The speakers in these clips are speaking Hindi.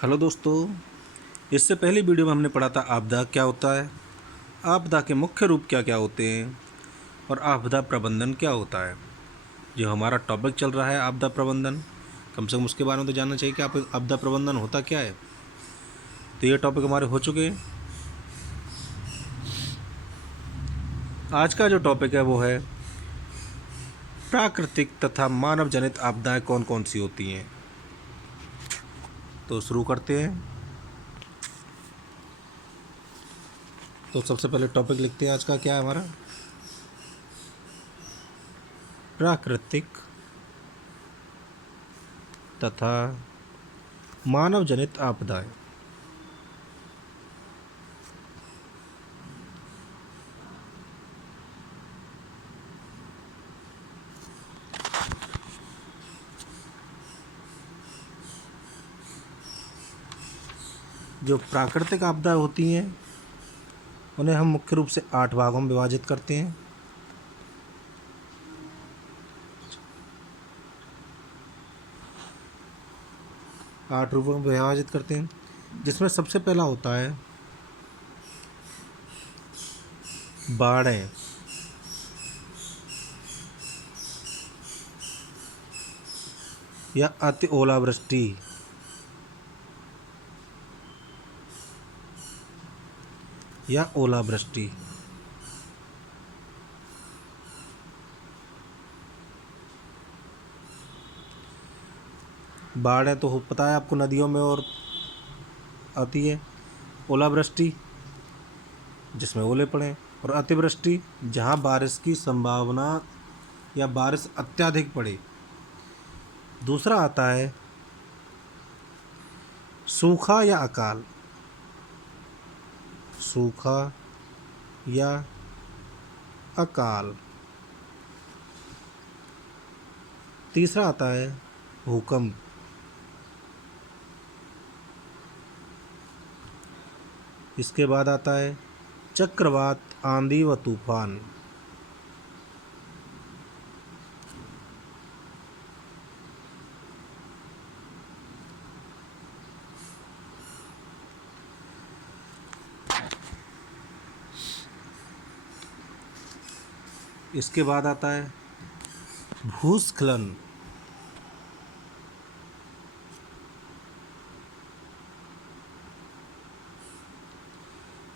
हेलो दोस्तों। इससे पहली वीडियो में हमने पढ़ा था आपदा क्या होता है, आपदा के मुख्य रूप क्या क्या होते हैं और आपदा प्रबंधन क्या होता है। जो हमारा टॉपिक चल रहा है आपदा प्रबंधन, कम से कम उसके बारे में तो जानना चाहिए कि आप आपदा प्रबंधन होता क्या है। तो ये टॉपिक हमारे हो चुके हैं। आज का जो टॉपिक है वो है प्राकृतिक तथा मानव जनित आपदाएं कौन कौन सी होती हैं। तो शुरू करते हैं। तो सबसे पहले टॉपिक लिखते हैं आज का क्या है हमारा, प्राकृतिक तथा मानव जनित आपदाएं। जो प्राकृतिक आपदा होती हैं उन्हें हम मुख्य रूप से 8 भागों में विभाजित करते हैं। आठ रूपों में विभाजित करते हैं, जिसमें सबसे पहला होता है बाढ़ें या अति ओलावृष्टि या ओलावृष्टि। बाढ़ें तो पता है आपको, नदियों में और आती है। ओलावृष्टि जिसमें ओले पड़े, और अतिवृष्टि जहाँ बारिश की संभावना या बारिश अत्यधिक पड़े। दूसरा आता है सूखा या अकाल, सूखा या अकाल। तीसरा आता है भूकंप। इसके बाद आता है चक्रवात, आंधी व तूफान। इसके बाद आता है भूस्खलन।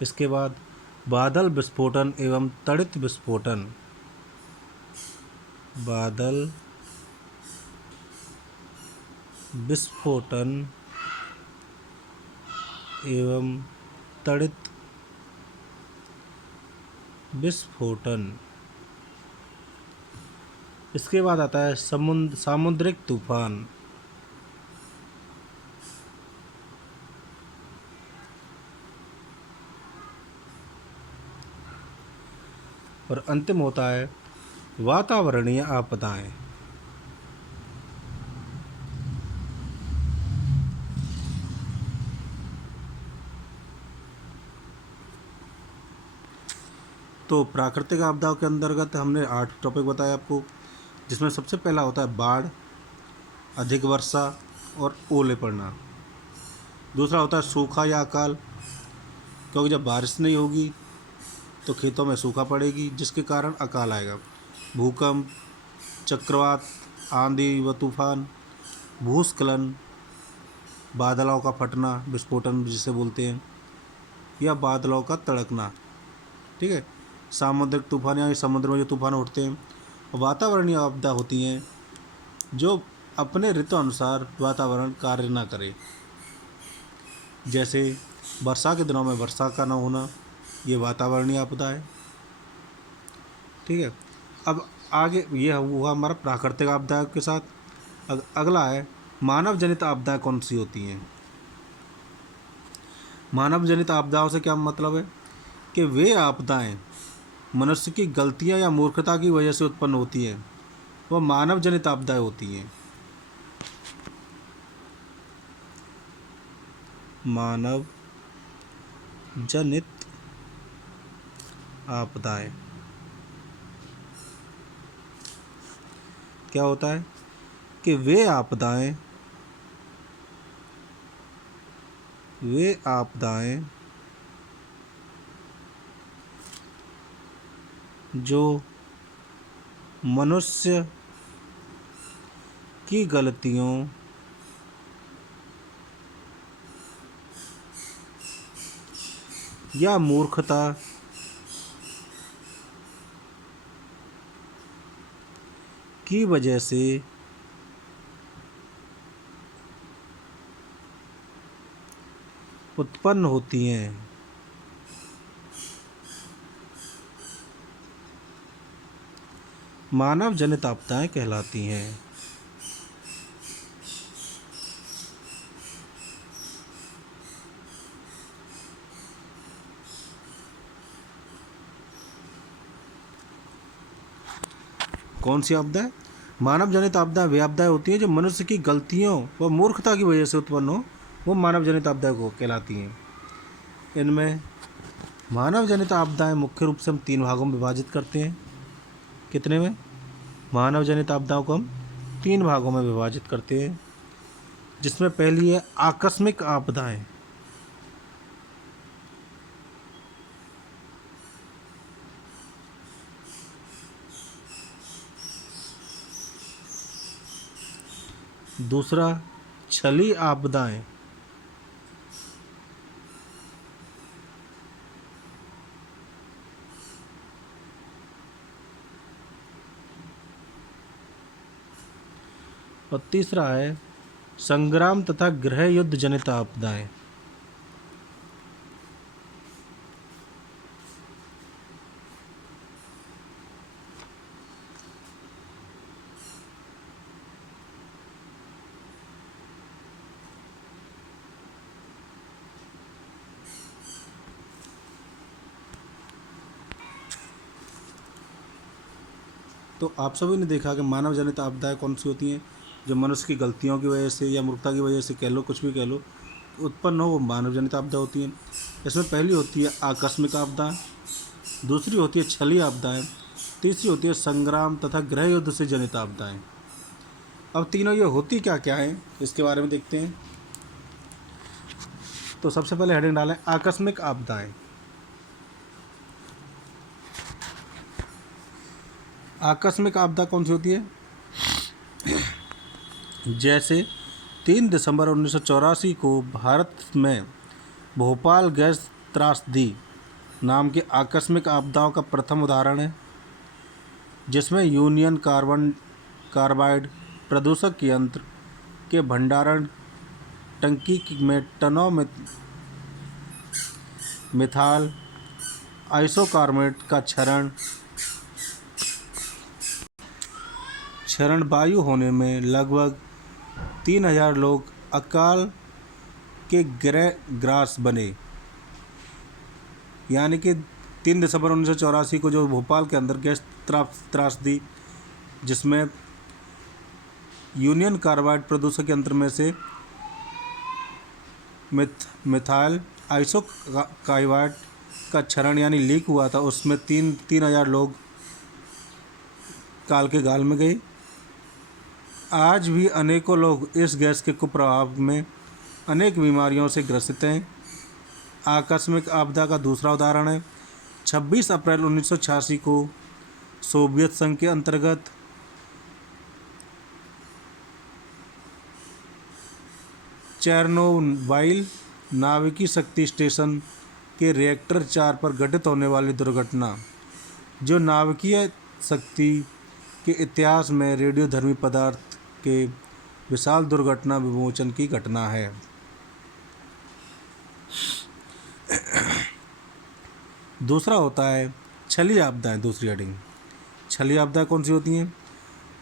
इसके बाद बादल विस्फोटन एवं तड़ित विस्फोटन। बादल विस्फोटन एवं तड़ित विस्फोटन। इसके बाद आता है सामुद्रिक तूफान। और अंतिम होता है वातावरणीय आपदाएं। तो प्राकृतिक आपदाओं के अंतर्गत हमने 8 टॉपिक बताए आपको, जिसमें सबसे पहला होता है बाढ़, अधिक वर्षा और ओले पड़ना। दूसरा होता है सूखा या अकाल, क्योंकि जब बारिश नहीं होगी तो खेतों में सूखा पड़ेगी, जिसके कारण अकाल आएगा। भूकंप, चक्रवात, आंधी व तूफान, भूस्खलन, बादलों का फटना, विस्फोटन जिसे बोलते हैं, या बादलों का तड़कना। ठीक है। सामुद्रिक तूफान या समुद्र में जो तूफान उठते हैं। वातावरणीय आपदा होती हैं जो अपने ऋतु अनुसार वातावरण कार्य ना करे, जैसे वर्षा के दिनों में वर्षा का न होना, ये वातावरणीय आपदा है। ठीक है। अब आगे ये हुआ हमारा प्राकृतिक आपदा के साथ। अगला है मानव जनित आपदाएं कौन सी होती हैं। मानव जनित आपदाओं से क्या मतलब है कि वे आपदाएं मनुष्य की गलतियां या मूर्खता की वजह से उत्पन्न होती हैं, वह मानव जनित आपदाएं होती हैं। मानव जनित आपदाएं क्या होता है कि वे आपदाएं वे आपदाएं जो मनुष्य की गलतियों या मूर्खता की वजह से उत्पन्न होती हैं। मानव जनित आपदाएं कहलाती हैं। कौन सी आपदाएं? मानव जनित आपदा वे आपदाएं होती हैं जो मनुष्य की गलतियों व मूर्खता की वजह से उत्पन्न हो, वो मानव जनित आपदाएं को कहलाती हैं। इनमें मानव जनित आपदाएं मुख्य रूप से हम 3 भागों में विभाजित करते हैं। कितने में? मानव जनित आपदाओं को हम 3 भागों में विभाजित करते हैं, जिसमें पहली है आकस्मिक आपदाएं। दूसरा छली आपदाएं। और तीसरा है संग्राम तथा गृह युद्ध जनित आपदाएं। तो आप सभी ने देखा कि मानव जनित आपदाएं कौन सी होती हैं जो मनुष्य की गलतियों की वजह से या मूर्खता की वजह से कह लो, कुछ भी कह लो, उत्पन्न हो, वो मानव जनित आपदा होती हैं। इसमें पहली होती है आकस्मिक आपदा, दूसरी होती है छली आपदाएं, तीसरी होती है संग्राम तथा गृह युद्ध से जनित आपदाएं। अब तीनों ये होती क्या क्या है इसके बारे में देखते हैं। तो सबसे पहले हेडिंग डालें आकस्मिक आपदाएं। आकस्मिक आपदा कौन सी होती है? जैसे 3 दिसंबर 1984 को भारत में भोपाल गैस त्रासदी नाम की आकस्मिक आपदाओं का प्रथम उदाहरण है, जिसमें यूनियन कार्बाइड प्रदूषक यंत्र के भंडारण टंकी में टनों में मिथाइल आइसोकार्बोनेट का क्षरण वायु होने में लगभग 3000 लोग अकाल के ग्रास बने। यानी कि 3 दिसंबर 1984 को जो भोपाल के अंदर गैस त्रासदी, जिसमें यूनियन कार्बाइड प्रदूषक यंत्र में से मिथाइल आइसोकार्बोनेट का क्षरण यानी लीक हुआ था, उसमें 3000 लोग काल के गाल में गए। आज भी अनेकों लोग इस गैस के कुप्रभाव में अनेक बीमारियों से ग्रसित हैं। आकस्मिक आपदा का दूसरा उदाहरण है 26 अप्रैल 1986 को सोवियत संघ के अंतर्गत चेरनोबिल नाभिकीय शक्ति स्टेशन के रिएक्टर 4 पर घटित होने वाली दुर्घटना, जो नाभिकीय शक्ति के इतिहास में रेडियोधर्मी पदार्थ के विशाल दुर्घटना विमोचन की घटना है। दूसरा होता है छली आपदाएं। दूसरी हेडिंग छली आपदाएं कौन सी होती हैं?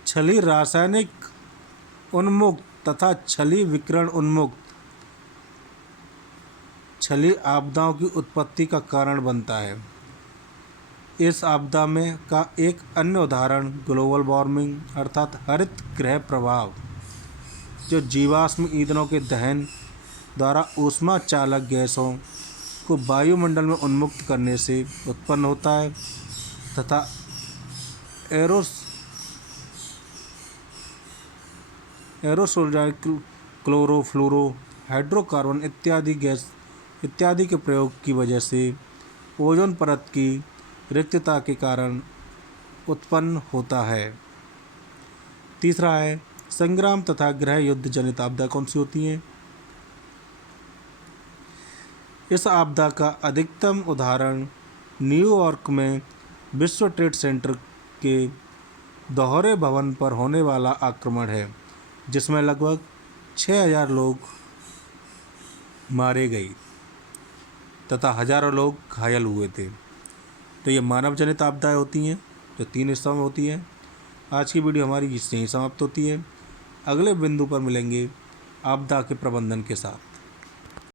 छली रासायनिक उन्मुक्त तथा छली विकिरण उन्मुक्त छली आपदाओं की उत्पत्ति का कारण बनता है। इस आपदा में का एक अन्य उदाहरण ग्लोबल वार्मिंग अर्थात हरित गृह प्रभाव, जो जीवाश्म ईंधनों के दहन द्वारा ऊष्मा चालक गैसों को वायुमंडल में उन्मुक्त करने से उत्पन्न होता है तथा एरोसोल क्लोरोफ्लोरो हाइड्रोकार्बन इत्यादि गैस इत्यादि के प्रयोग की वजह से ओजोन परत की रिक्तता के कारण उत्पन्न होता है। तीसरा है संग्राम तथा गृह युद्ध जनित आपदा कौन सी होती हैं? इस आपदा का अधिकतम उदाहरण न्यूयॉर्क में विश्व ट्रेड सेंटर के दोहरे भवन पर होने वाला आक्रमण है, जिसमें लगभग 6000 लोग मारे गए तथा हजारों लोग घायल हुए थे। तो ये मानव जनित आपदाएं होती हैं जो 3 हिस्सों में होती हैं। आज की वीडियो हमारी इससे ही समाप्त होती है। अगले बिंदु पर मिलेंगे आपदा के प्रबंधन के साथ।